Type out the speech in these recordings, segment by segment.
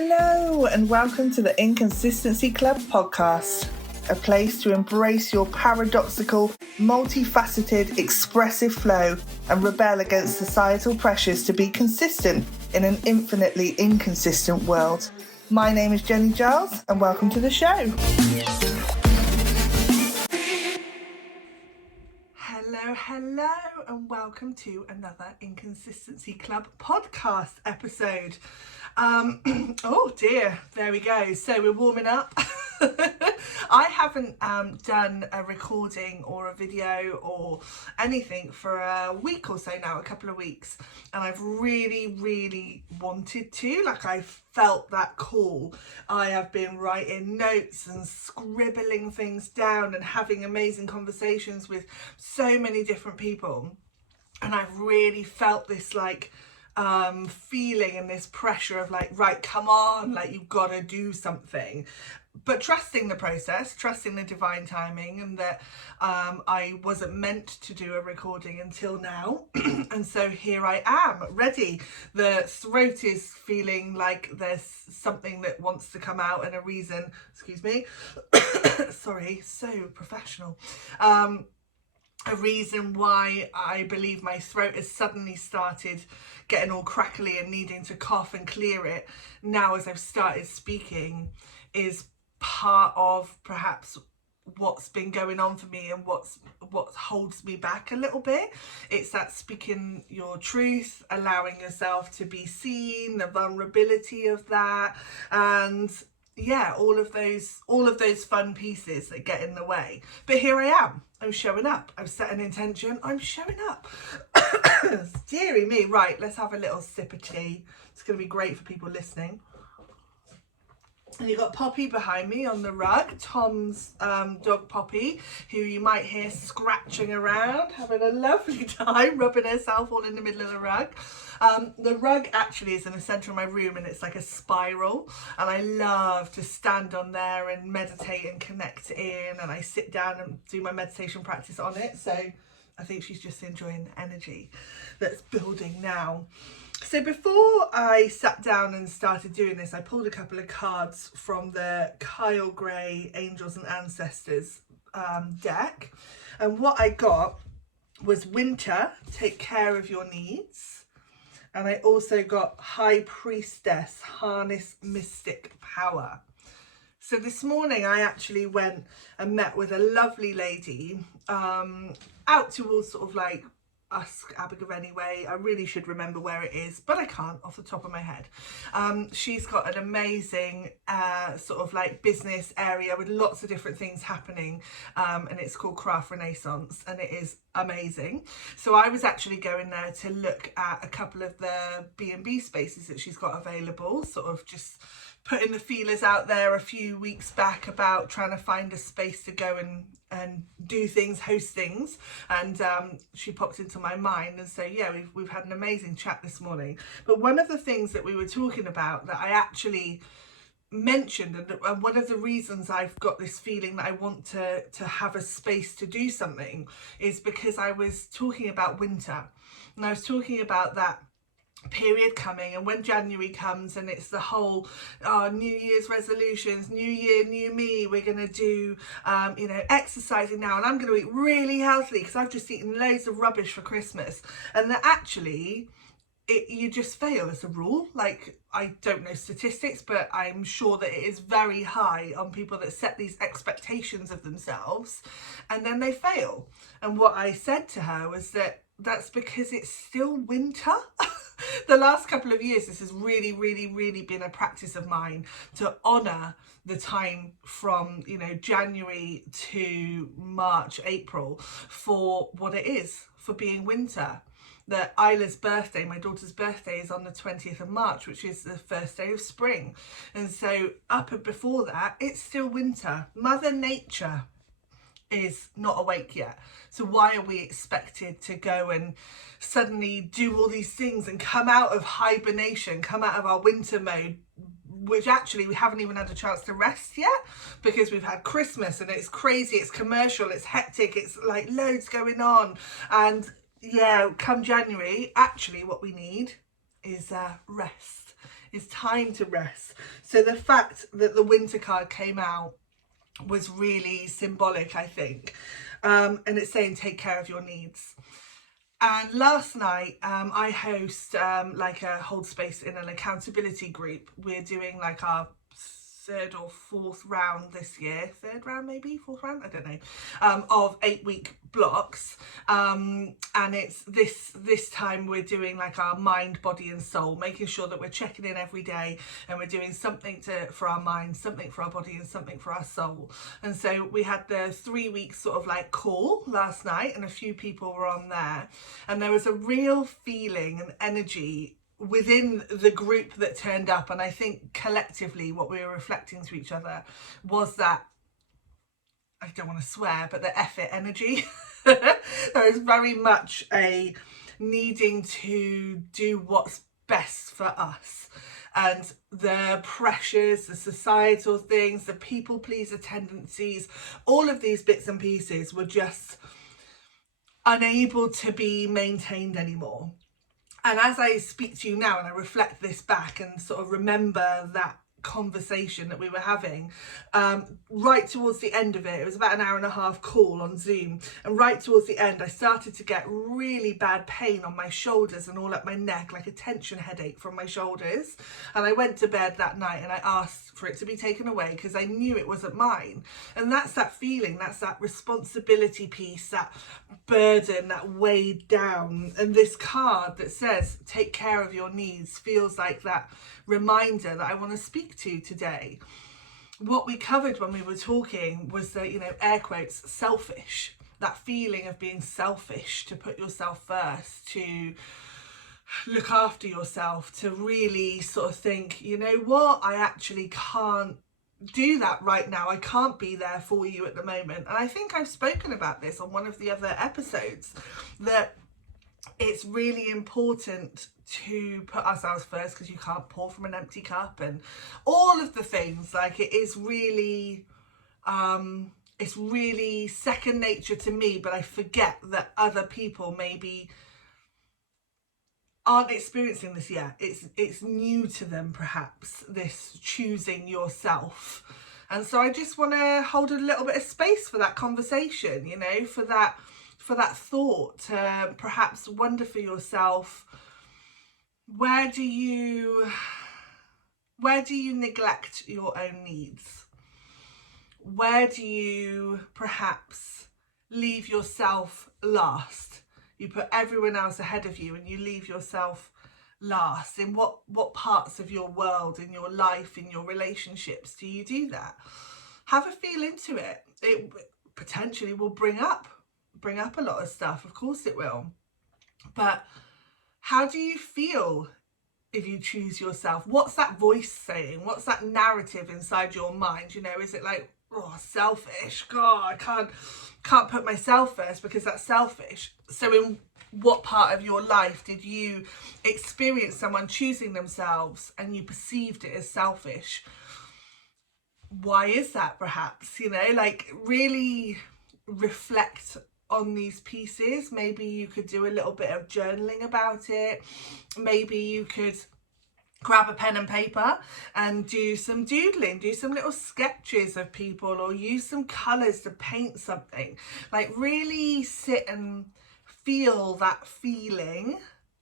Hello and welcome to the Inconsistency Club podcast, a place to embrace your paradoxical, multifaceted, expressive flow and rebel against societal pressures to be consistent in an infinitely inconsistent world. My name is Jenny Giles and welcome to the show. Hello and welcome to another Inconsistency Club podcast episode. Oh dear, there we go. So we're warming up. I haven't done a recording or a video or anything for a week or so now, a couple of weeks, and I've really wanted to. Like, I felt that call. I have been writing notes and scribbling things down and having amazing conversations with so many different people, and I've really felt this feeling and this pressure of like, right, come on, like, you've got to do something, but trusting the process, trusting the divine timing, and that I wasn't meant to do a recording until now. And so here I am, ready. The throat is feeling like there's something that wants to come out, and a reason, excuse me, sorry, so professional. A reason why I believe my throat has suddenly started getting all crackly and needing to cough and clear it now as I've started speaking is part of perhaps what's been going on for me and what holds me back a little bit. It's that speaking your truth, allowing yourself to be seen, the vulnerability of that, and yeah, all of those fun pieces that get in the way. But here I am. I'm showing up. I've set an intention. I'm showing up. Deary me. Right, let's have a little sip of tea. It's going to be great for people listening. And you've got Poppy behind me on the rug, Tom's dog Poppy, who you might hear scratching around, having a lovely time, rubbing herself all in the middle of the rug. The rug actually is in the centre of my room, and it's like a spiral, and I love to stand on there and meditate and connect in, and I sit down and do my meditation practice on it. So I think she's just enjoying the energy that's building now. So before I sat down and started doing this, I pulled a couple of cards from the Kyle Gray Angels and Ancestors deck. And what I got was Winter, Take Care of Your Needs. And I also got High Priestess, Harness Mystic Power. So this morning I actually went and met with a lovely lady out towards sort of like Usk, Abergavenny Way. I really should remember where it is, but I can't off the top of my head. She's got an amazing sort of like business area with lots of different things happening, and it's called Craft Renaissance, and it is amazing. So I was actually going there to look at a couple of the B&B spaces that she's got available, sort of just putting the feelers out there a few weeks back about trying to find a space to go and do things, host things, and she popped into my mind. And so yeah, we've had an amazing chat this morning. But one of the things that we were talking about that I actually mentioned, and one of the reasons I've got this feeling that I want to have a space to do something, is because I was talking about winter, and I was talking about that period coming, and when January comes and it's the whole New Year's resolutions, new year, new me, we're going to do exercising now, and I'm going to eat really healthily because I've just eaten loads of rubbish for Christmas, and that actually you just fail as a rule. Like, I don't know statistics, but I'm sure that it is very high on people that set these expectations of themselves and then they fail. And what I said to her was that that's because it's still winter. The last couple of years, this has really been a practice of mine to honour the time from, January to March, April, for what it is, for being winter. That Isla's birthday, my daughter's birthday, is on the 20th of March, which is the first day of spring. And so up and before that, it's still winter. Mother Nature is not awake yet. So why are we expected to go and suddenly do all these things and come out of hibernation, come out of our winter mode, which actually we haven't even had a chance to rest yet, because we've had Christmas and it's crazy, it's commercial, it's hectic, it's like loads going on. And yeah, come January, actually what we need is rest. It's time to rest. So the fact that the winter card came out was really symbolic, I think. And it's saying take care of your needs. And last night, I host like a hold space in an accountability group. We're doing like our third or fourth round this year, third round maybe, fourth round, I don't know, of 8-week blocks, and it's this time we're doing like our mind, body and soul, making sure that we're checking in every day and we're doing something for our mind, something for our body and something for our soul. And so we had the 3 week sort of like call last night, and a few people were on there, and there was a real feeling and energy within the group that turned up. And I think collectively what we were reflecting to each other was that, I don't want to swear, but the F it energy. There is very much a needing to do what's best for us, and the pressures, the societal things, the people pleaser tendencies, all of these bits and pieces were just unable to be maintained anymore. And as I speak to you now and I reflect this back and sort of remember that conversation that we were having, right towards the end of it was about an hour and a half call on Zoom, and right towards the end I started to get really bad pain on my shoulders and all up my neck, like a tension headache from my shoulders. And I went to bed that night and I asked for it to be taken away because I knew it wasn't mine. And that's that feeling, that's that responsibility piece, that burden, that weighed down. And this card that says take care of your needs feels like that reminder that I want to speak to today. What we covered when we were talking was that, you know, air quotes, selfish, that feeling of being selfish, to put yourself first, to look after yourself, to really sort of think, you know what, I actually can't do that right now. I can't be there for you at the moment. And I think I've spoken about this on one of the other episodes, that it's really important to put ourselves first, because you can't pour from an empty cup and all of the things. Like, it is really it's really second nature to me, but I forget that other people maybe aren't experiencing this yet. It's new to them, perhaps, this choosing yourself. And so I just want to hold a little bit of space for that conversation, you know, for that thought, to perhaps wonder for yourself, where do you neglect your own needs? Where do you perhaps leave yourself last? You put everyone else ahead of you and you leave yourself last. In what parts of your world, in your life, in your relationships do you do that? Have a feel into it. It potentially will bring up a lot of stuff, of course it will. But how do you feel if you choose yourself? What's that voice saying? What's that narrative inside your mind? You know, is it like, oh, selfish, God, I can't put myself first because that's selfish? So in what part of your life did you experience someone choosing themselves and you perceived it as selfish? Why is that, perhaps? You know, like, really reflect on these pieces. Maybe you could do a little bit of journaling about it. Maybe you could grab a pen and paper and do some doodling, do some little sketches of people, or use some colours to paint something. Like, really sit and feel that feeling.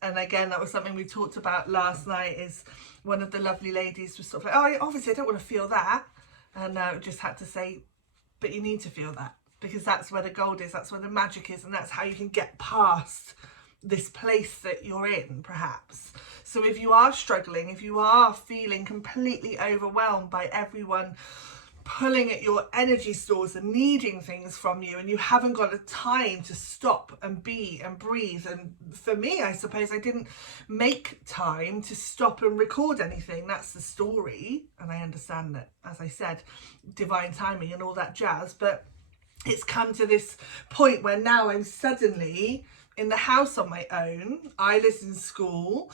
And again, that was something we talked about last night, is one of the lovely ladies was sort of like, oh, obviously I don't want to feel that. And just had to say, but you need to feel that, because that's where the gold is, that's where the magic is, and that's how you can get past this place that you're in, perhaps. So if you are struggling, if you are feeling completely overwhelmed by everyone pulling at your energy stores and needing things from you, and you haven't got a time to stop and be and breathe. And for me, I suppose I didn't make time to stop and record anything. That's the story. And I understand that, as I said, divine timing and all that jazz, but it's come to this point where now I'm suddenly in the house on my own. Isla's in school.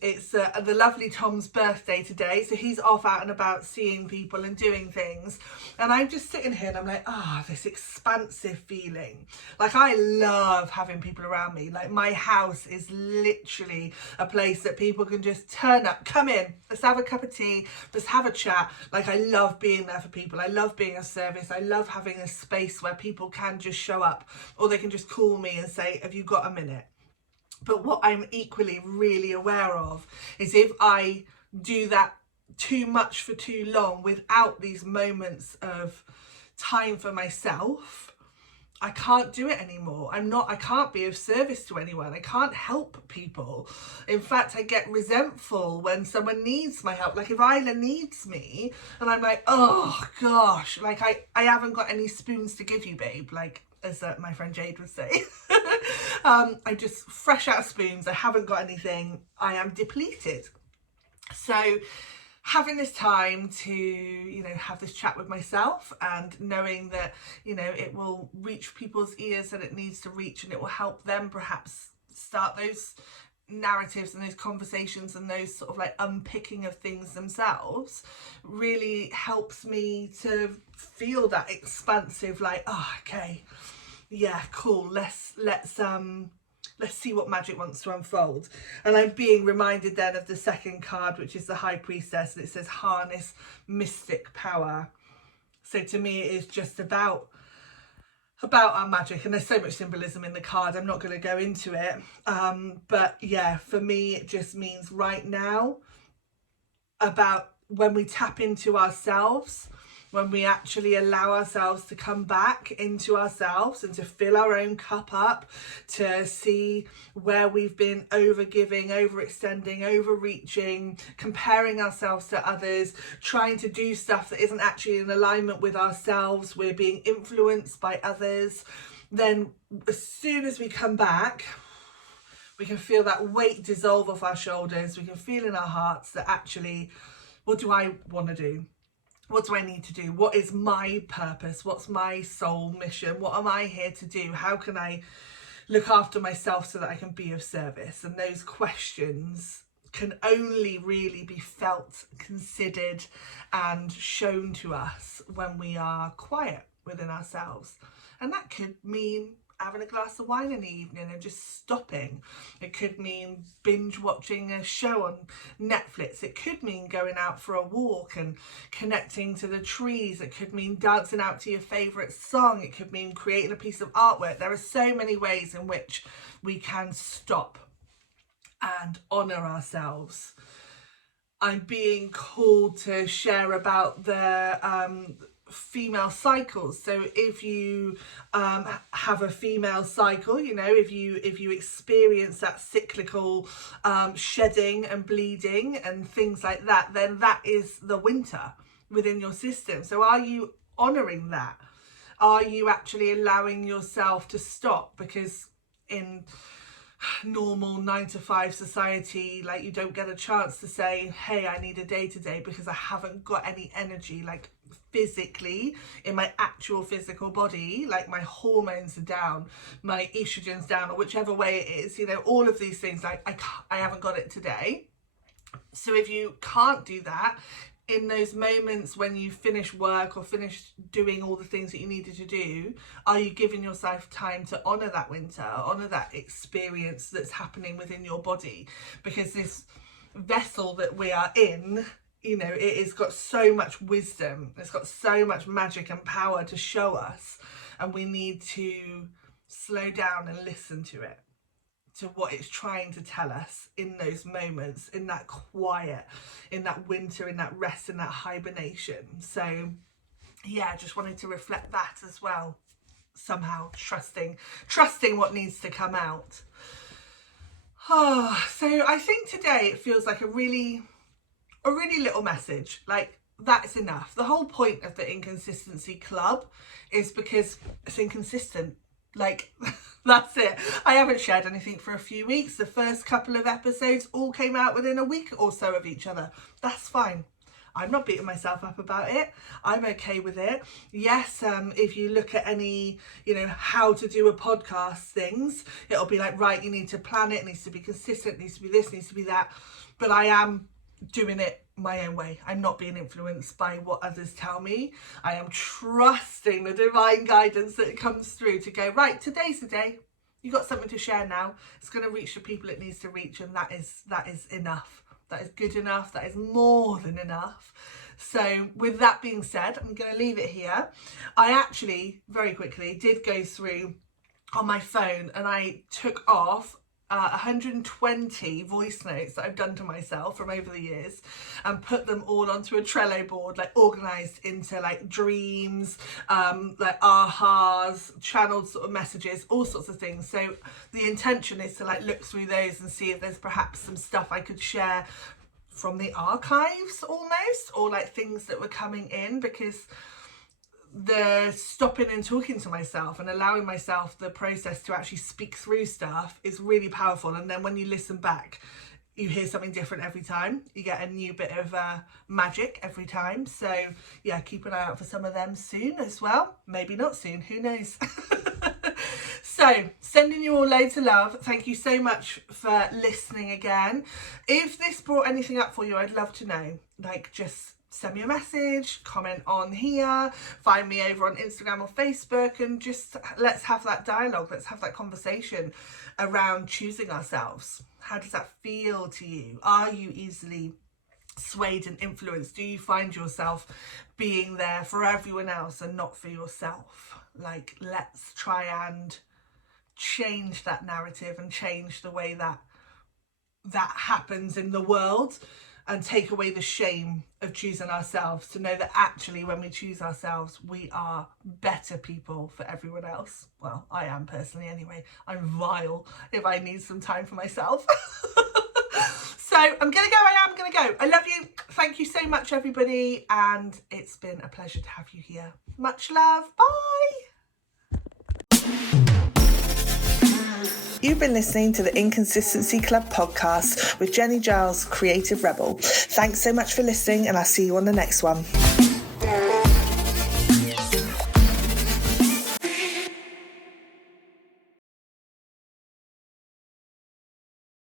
It's the lovely Tom's birthday today, so he's off out and about seeing people and doing things, and I'm just sitting here and I'm like, this expansive feeling. Like, I love having people around me. Like, my house is literally a place that people can just turn up, come in, let's have a cup of tea, let's have a chat. Like, I love being there for people. I love being of service. I love having a space where people can just show up, or they can just call me and say, have you got a minute? But what I'm equally really aware of is if I do that too much for too long without these moments of time for myself, I can't do it anymore. I can't be of service to anyone. I can't help people. In fact, I get resentful when someone needs my help. Like, if Isla needs me and I'm like, oh gosh, like I haven't got any spoons to give you, babe. Like, as my friend Jade would say. I just fresh out of spoons. I haven't got anything. I am depleted. So having this time to, have this chat with myself, and knowing that, it will reach people's ears that it needs to reach, and it will help them perhaps start those narratives and those conversations and those sort of like unpicking of things themselves, really helps me to feel that expansive, like, okay, yeah, cool, let's see what magic wants to unfold. And I'm being reminded then of the second card, which is the High Priestess, and it says harness mystic power. So to me, it is just about our magic, and there's so much symbolism in the card. I'm not going to go into it, but yeah, for me it just means right now, about when we tap into ourselves, when we actually allow ourselves to come back into ourselves and to fill our own cup up, to see where we've been overgiving, overextending, overreaching, comparing ourselves to others, trying to do stuff that isn't actually in alignment with ourselves, we're being influenced by others. Then as soon as we come back, we can feel that weight dissolve off our shoulders. We can feel in our hearts that actually, what do I want to do? What do I need to do? What is my purpose? What's my soul mission? What am I here to do? How can I look after myself so that I can be of service? And those questions can only really be felt, considered, and shown to us when we are quiet within ourselves. And that could mean having a glass of wine in the evening and just stopping. It could mean binge watching a show on Netflix. It could mean going out for a walk and connecting to the trees. It could mean dancing out to your favourite song. It could mean creating a piece of artwork. There are so many ways in which we can stop and honour ourselves. I'm being called to share about the female cycles. So if you have a female cycle, if you experience that cyclical shedding and bleeding and things like that, then that is the winter within your system. So are you honoring that? Are you actually allowing yourself to stop? Because in normal 9-to-5 society, like, you don't get a chance to say, hey, I need a day today because I haven't got any energy, like physically, in my actual physical body, like my hormones are down, my estrogen's down, or whichever way it is, all of these things, like I haven't got it today. So if you can't do that, in those moments when you finish work or finish doing all the things that you needed to do, are you giving yourself time to honour that winter, honour that experience that's happening within your body? Because this vessel that we are in, it has got so much wisdom, it's got so much magic and power to show us, and we need to slow down and listen to it, to what it's trying to tell us in those moments, in that quiet, in that winter, in that rest, in that hibernation. So yeah, I just wanted to reflect that as well, somehow trusting what needs to come out. So I think today it feels like a really little message, like that's enough. The whole point of the Inconsistency Club is because it's inconsistent. Like, that's it. I haven't shared anything for a few weeks. The first couple of episodes all came out within a week or so of each other. That's fine. I'm not beating myself up about it. I'm okay with it. Yes, if you look at any, how to do a podcast things, it'll be like, right, you need to plan it needs to be consistent, needs to be this, needs to be that. But I am doing it my own way. I'm not being influenced by what others tell me. I am trusting the divine guidance that comes through to go, right, today's the day. You got something to share now. It's going to reach the people it needs to reach, and that is enough. That is good enough. That is more than enough. So with that being said, I'm going to leave it here. I actually, very quickly, did go through on my phone and I took off 120 voice notes that I've done to myself from over the years and put them all onto a Trello board, like organised into like dreams, like ahas, channeled sort of messages, all sorts of things. So the intention is to like look through those and see if there's perhaps some stuff I could share from the archives almost, or like things that were coming in, because the stopping and talking to myself and allowing myself the process to actually speak through stuff is really powerful. And then when you listen back, you hear something different every time. You get a new bit of magic every time. So yeah, keep an eye out for some of them soon as well. Maybe not soon, who knows? So sending you all loads of love. Thank you so much for listening again. If this brought anything up for you, I'd love to know. Like, just send me a message, comment on here, find me over on Instagram or Facebook, and just let's have that dialogue. Let's have that conversation around choosing ourselves. How does that feel to you? Are you easily swayed and influenced? Do you find yourself being there for everyone else and not for yourself? Like, let's try and change that narrative and change the way that happens in the world, and take away the shame of choosing ourselves, to know that actually when we choose ourselves, we are better people for everyone else. Well, I am personally anyway. I'm vile if I need some time for myself. So I'm gonna go, I am gonna go. I love you. Thank you so much, everybody. And it's been a pleasure to have you here. Much love, bye. You've been listening to the Inconsistency Club podcast with Jenny Giles, Creative Rebel. Thanks so much for listening, and I'll see you on the next one.